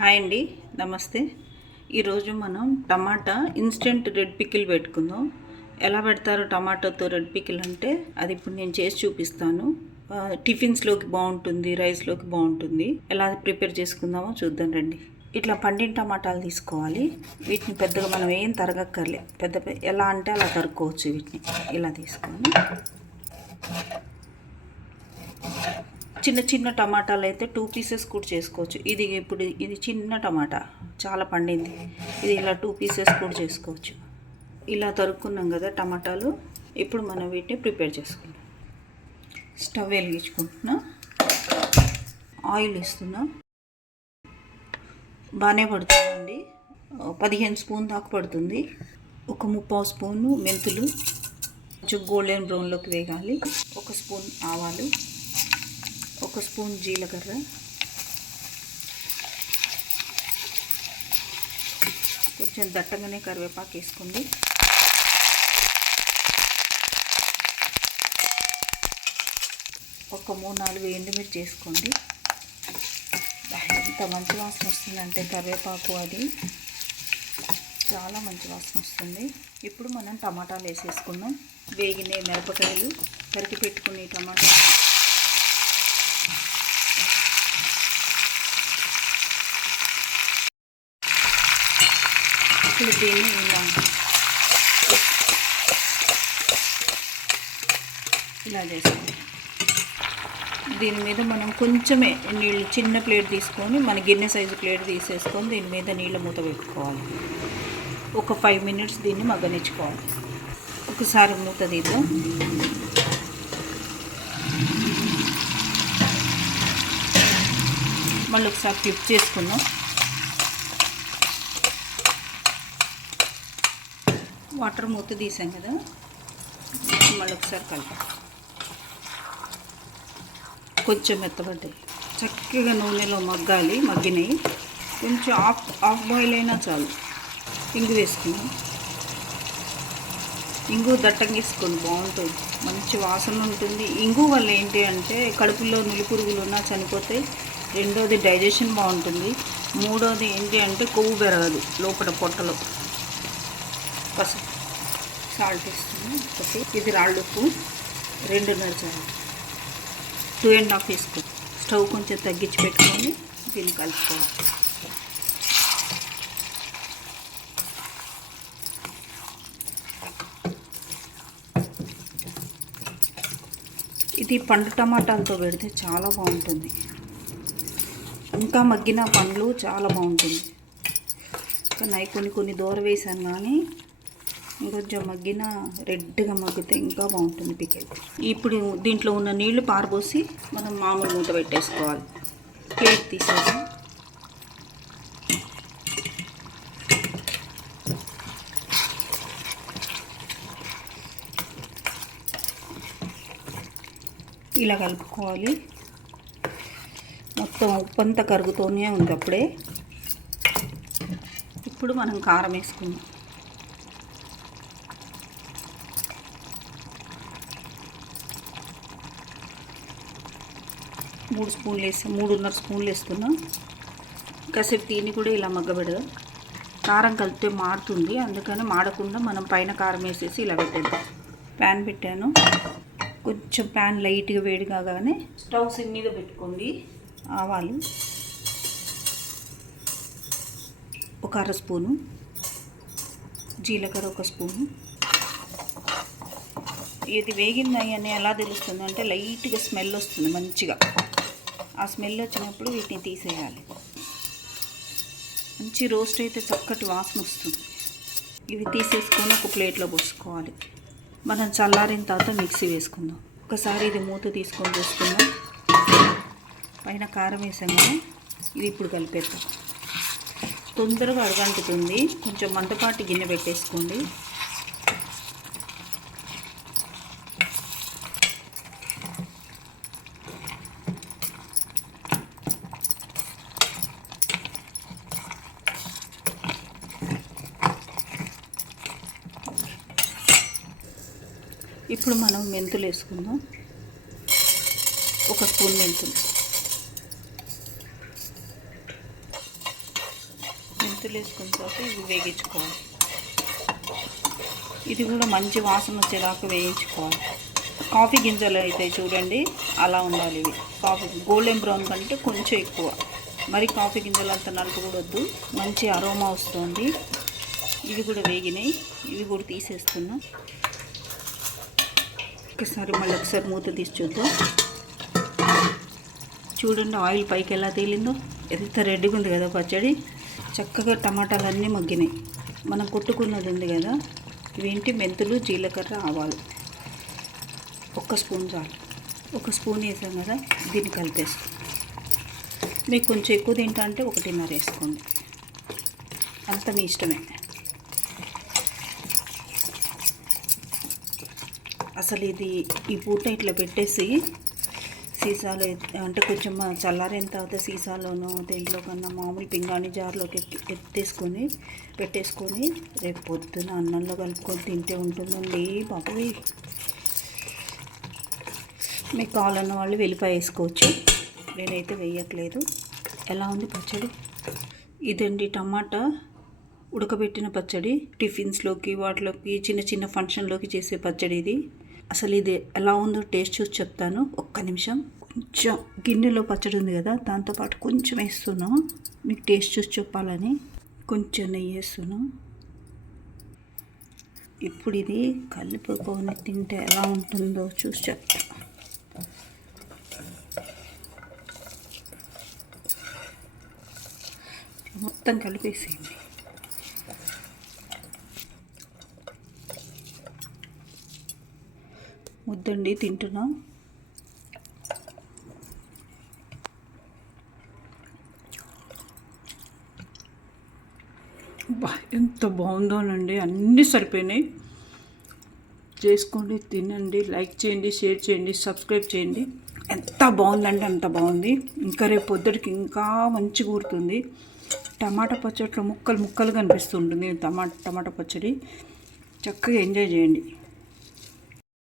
Hi అండి, నమస్తే. ఈరోజు మనం టమాటా ఇన్స్టెంట్ రెడ్ పికిల్ పెట్టుకుందాం. ఎలా పెడతారో టమాటాతో రెడ్ పికిల్ అంటే అది ఇప్పుడు నేను చేసి చూపిస్తాను. టిఫిన్స్లోకి బాగుంటుంది, రైస్లోకి బాగుంటుంది. ఎలా ప్రిపేర్ చేసుకుందామో చూద్దాం రండి. ఇట్లా పండిన టమాటాలు తీసుకోవాలి. వీటిని పెద్దగా మనం ఏం తరగక్కర్లే, ఎలా అంటే అలా తరుక్కోవచ్చు. వీటిని ఇలా తీసుకొని చిన్న చిన్న టమాటాలు అయితే 2 పీసెస్ కూడా చేసుకోవచ్చు. ఇది చిన్న టమాటా, చాలా పండింది. ఇది ఇలా 2 పీసెస్ కూడా చేసుకోవచ్చు. ఇలా తరుక్కున్నాం కదా టమాటాలు. ఇప్పుడు మనం వీటిని ప్రిపేర్ చేసుకుందాం. స్టవ్ వెలిగించుకుంటున్నా, ఆయిల్ వేస్తున్నా. బాగానే పడుతుందండి, 15 స్పూన్ దాకా పడుతుంది. ఒక 3/4 స్పూను మెంతులు కొంచెం గోల్డెన్ బ్రౌన్లోకి వేగాలి. 1 స్పూన్ ఆవాలు, 1 స్పూన్ జీలకర్ర, కొంచెం దట్టంగానే కరివేపాకు వేసుకోండి. ఒక 3-4 ఎండుమిర్చి వేసుకోండి. ఎంత మంచి వాసన వస్తుందంటే కరివేపాకు అది చాలా మంచి వాసన వస్తుంది. ఇప్పుడు మనం టమాటాలు వేసేసుకుందాం. వేగిన మిరపకాయలు, తరిగి పెట్టుకుని టమాటాలు, ఇప్పుడు దీన్ని ఇలా చేసుకోండి. దీని మీద మనం కొంచెమే నీళ్ళు, చిన్న ప్లేట్ తీసుకొని, మన గిన్నె సైజు ప్లేట్ తీసేసుకొని దీని మీద నీళ్ళ మూత పెట్టుకోవాలి. ఒక 5 మినిట్స్ దీన్ని మగ్గనిచ్చుకోవాలి. ఒకసారి మూత తీద్దాం. మళ్ళీ ఒకసారి ఫ్లిప్ చేసుకుందాం. వాటర్ మూత తీసాం కదా, మళ్ళీ ఒకసారి కలపాలి. కొంచెం మెత్తబడ్డాయి, చక్కగా నూనెలో మగ్గాలి. మగ్గినాయి, కొంచెం హాఫ్ బాయిల్ అయినా చాలు. ఇంగు వేసుకున్నాం. ఇంగు దట్టంగా వేసుకొని బాగుంటుంది, మంచి వాసన ఉంటుంది. ఇంగు వల్ల ఏంటి అంటే కడుపులో నులిపురుగులు ఉన్నా చనిపోతాయి. రెండోది డైజెషన్ బాగుంటుంది. మూడోది ఏంటి అంటే కొవ్వు పెరగదు లోపల పొట్టలో. పసుపు, సాల్ట్ వేస్తున్నాం. ఒకటి, ఇది రాళ్ళు ఉప్పు 2.5 చాలు. 2.5 వేసుకో. స్టవ్ కొంచెం తగ్గించి పెట్టుకొని దీన్ని కలుపుకోవాలి. ఇది పండు టమాటాలతో పెడితే చాలా బాగుంటుంది. ఇంకా మగ్గిన పండ్లు చాలా బాగుంటుంది. కానీ కొన్ని దూర వేసాను, కానీ ఇంకొంచెం మగ్గిన రెడ్గా మగ్గితే ఇంకా బాగుంటుంది పికిల్. ఇప్పుడు దీంట్లో ఉన్న నీళ్లు పారబోసి మనం మామూలు మూత పెట్టేసుకోవాలి. ప్లేట్ తీసేసి ఇలా కలుపుకోవాలి. మొత్తం ఉప్పు అంతా కరుగుతూనే ఉంది అప్పుడే. ఇప్పుడు మనం కారం వేసుకుందాం. 3 స్పూన్లు వేస్తాం, 3.5 స్పూన్లు వేస్తున్నాం. కాసేపు దీన్ని కూడా ఇలా మగ్గబెడదాం. కారం కలిపితే మాడుతుంది, అందుకని మాడకుండా మనం పైన కారం వేసేసి ఇలా పెట్టేద్దాం. ప్యాన్ పెట్టాను. కొంచెం ప్యాన్ లైట్గా వేడి కాగానే స్టవ్ సిమ్ మీద పెట్టుకోండి. ఆవాలు 1/2 స్పూను, జీలకర్ర 1 స్పూను. ఇది వేగిందని అని ఎలా తెలుస్తుంది అంటే లైట్గా స్మెల్ వస్తుంది మంచిగా. ఆ స్మెల్ వచ్చినప్పుడు వీటిని తీసేయాలి. మంచి రోస్ట్ అయితే చక్కటి వాసన వస్తుంది. ఇవి తీసేసుకొని ఒక ప్లేట్లో పోసుకోవాలి. మనం చల్లారిన తర్వాత మిక్సీ వేసుకుందాం. ఒకసారి ఇది మూత తీసుకొని వేసుకుందాం. పైన కారం వేసాం కదా, ఇది ఇప్పుడు కలిపేద్దాం. తొందరగా అడగంటుతుంది. కొంచెం మంటపాటి గిన్నె పెట్టేసుకోండి. ఇప్పుడు మనం మెంతులు వేసుకుందాం. 1 స్పూన్ మెంతులు, మెంతులు వేసుకున్న తర్వాత ఇవి వేగించుకోవాలి. ఇది కూడా మంచి వాసన వచ్చేదాకా వేయించుకోవాలి. కాఫీ గింజలు అయితే చూడండి అలా ఉండాలి. ఇవి కాఫీ గోల్డెన్ బ్రౌన్ కంటే కొంచెం ఎక్కువ, మరి కాఫీ గింజలు అంత నలుపు కూడా వద్దు. మంచి అరోమా వస్తుంది. ఇవి కూడా వేగినాయి, ఇవి కూడా తీసేస్తున్నా. మళ్ళీ ఒకసారి మూత తీసి చూద్దాం. చూడండి ఆయిల్ పైకి ఎలా తేలిందో, ఎంత రెడ్గా ఉంది కదా పచ్చడి. చక్కగా టమాటాలన్నీ మగ్గినాయి. మనం కొట్టుకున్నది ఉంది కదా, ఇవేంటి మెంతులు, జీలకర్ర, ఆవాలు 1 స్పూన్ చాలు. 1 స్పూన్ వేసాం కదా, దీన్ని కలిపేస్తాం. మీకు కొంచెం ఎక్కువ తింటా అంటే 1.5 వేసుకోండి, అంత మీ ఇష్టమే. అసలు ఇది ఈ పూట ఇట్లా పెట్టేసి సీసాలో అంటే కొంచెం చల్లారిన తర్వాత సీసాలోనో దేంట్లో కన్నా మామూలు పింగాణి జార్లోకి ఎత్తేసుకొని పెట్టేసుకొని రేపు పొద్దున అన్నంలో కలుపుకొని తింటే ఉంటుందండి బాబోయ్. మీకు కావాలన్న వాళ్ళు వెల్లిపాయ వేసుకోవచ్చు, నేనైతే వేయట్లేదు. ఎలా ఉంది పచ్చడి? ఇదండి టమాటా ఉడకబెట్టిన పచ్చడి. టిఫిన్స్లోకి వాటిలోకి చిన్న చిన్న ఫంక్షన్లోకి చేసే పచ్చడి ఇది. అసలు ఇది ఎలా ఉందో టేస్ట్ చూసి చెప్తాను, ఒక్క నిమిషం. కొంచెం గిన్నెలో పచ్చడి ఉంది కదా, దాంతోపాటు కొంచెం వేస్తున్నాం మీకు టేస్ట్ చూసి చెప్పాలని. కొంచెం నెయ్యి వేస్తున్నాం. ఇప్పుడు ఇది కలుపుకొని తింటే ఎలా ఉంటుందో చూసి చెప్తా. మొత్తం కలిపేసేయండి. ముద్దండి తింటున్నా. ఎంత బాగుందోనండి, అన్నీ సరిపోయినాయి. చేసుకోండి, తినండి, లైక్ చేయండి, షేర్ చేయండి, సబ్స్క్రైబ్ చేయండి. ఎంత బాగుందంటే అంత బాగుంది. ఇంకా రేపు పొద్దుటికి ఇంకా మంచిగా ఊరుతుంది. టమాటా పచ్చడిలో ముక్కలు ముక్కలు కనిపిస్తుంటుంది. టమాటా పచ్చడి చక్కగా ఎంజాయ్ చేయండి.